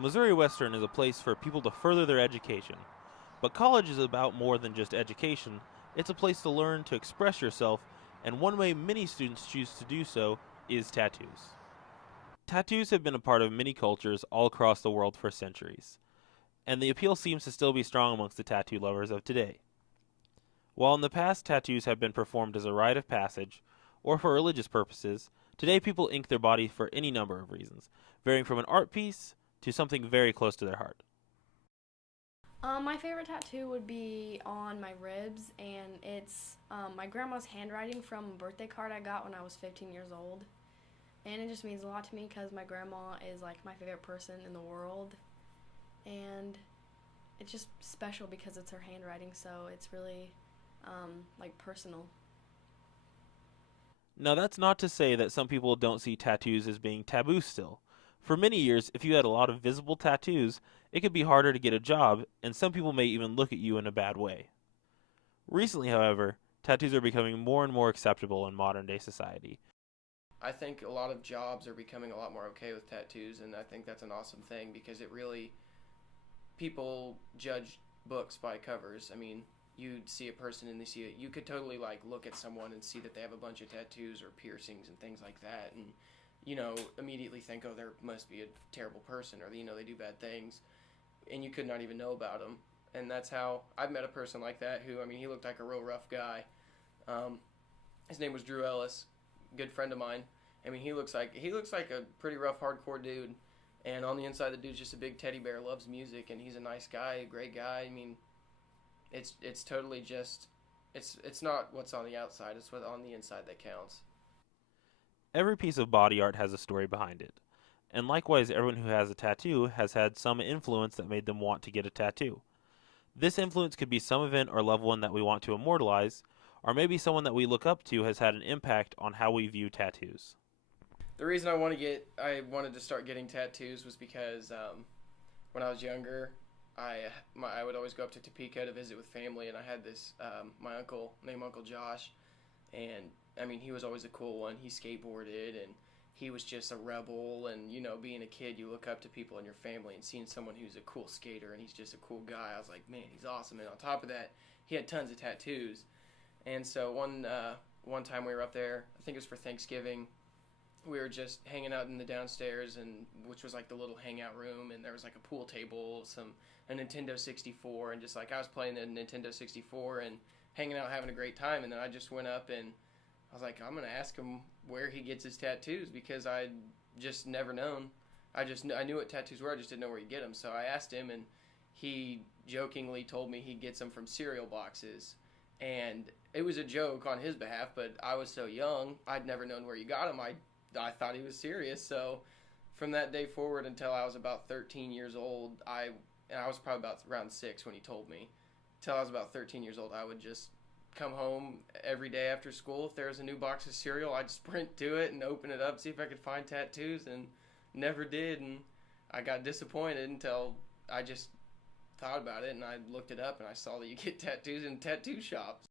Missouri Western is a place for people to further their education. But college is about more than just education. It's a place to learn to express yourself, and one way many students choose to do so is tattoos. Tattoos have been a part of many cultures all across the world for centuries, and the appeal seems to still be strong amongst the tattoo lovers of today. While in the past tattoos have been performed as a rite of passage or for religious purposes, today people ink their body for any number of reasons, varying from an art piece to something very close to their heart. My favorite tattoo would be on my ribs, and it's my grandma's handwriting from a birthday card I got when I was 15 years old. And it just means a lot to me because my grandma is like my favorite person in the world. And it's just special because it's her handwriting, so it's really like personal. Now, that's not to say that some people don't see tattoos as being taboo still. For many years, if you had a lot of visible tattoos, it could be harder to get a job, and some people may even look at you in a bad way. Recently, however, tattoos are becoming more and more acceptable in modern day society. I think a lot of jobs are becoming a lot more okay with tattoos, and I think that's an awesome thing because it really, people judge books by covers. I mean, you'd see a person and they see it. You could totally like look at someone and see that they have a bunch of tattoos or piercings and things like that, and immediately think, oh, there must be a terrible person, or they do bad things, and you could not even know about them. And that's how I've met a person like that who, I mean, he looked like a real rough guy. His name was Drew Ellis, good friend of mine. I mean, he looks like a pretty rough, hardcore dude, and on the inside, the dude's just a big teddy bear, loves music, and he's a nice guy, a great guy. I mean, it's totally just it's not what's on the outside; it's what's on the inside that counts. Every piece of body art has a story behind it, and likewise, everyone who has a tattoo has had some influence that made them want to get a tattoo. This influence could be some event or loved one that we want to immortalize, or maybe someone that we look up to has had an impact on how we view tattoos. The reason I wanted to start getting tattoos was because when I was younger, I would always go up to Topeka to visit with family, and I had this my uncle named Uncle Josh, and I mean he was always a cool one. He skateboarded, and he was just a rebel. And being a kid, you look up to people in your family, and seeing someone who's a cool skater and he's just a cool guy, I was like, man, he's awesome. And on top of that, he had tons of tattoos. And so one time we were up there, I think it was for Thanksgiving. We were just hanging out in the downstairs, and which was like the little hangout room, and there was like a pool table, a Nintendo 64, and just like I was playing the Nintendo 64 and hanging out, having a great time. And then I just went up and I was like, I'm gonna ask him where he gets his tattoos because I'd just never known. I knew what tattoos were, I just didn't know where he get them. So I asked him, and he jokingly told me he gets them from cereal boxes. And it was a joke on his behalf, but I was so young, I'd never known where he got them. I thought he was serious. So from that day forward until I was about 13 years old, and I was probably about around 6 when he told me. Until I was about 13 years old, I would just come home every day after school. If there was a new box of cereal, I'd sprint to it and open it up, see if I could find tattoos, and never did. And I got disappointed until I just thought about it, and I looked it up, and I saw that you get tattoos in tattoo shops.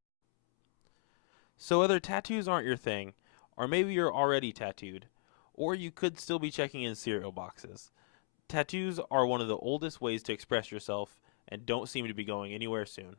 So whether tattoos aren't your thing, or maybe you're already tattooed, or you could still be checking in cereal boxes, tattoos are one of the oldest ways to express yourself and don't seem to be going anywhere soon.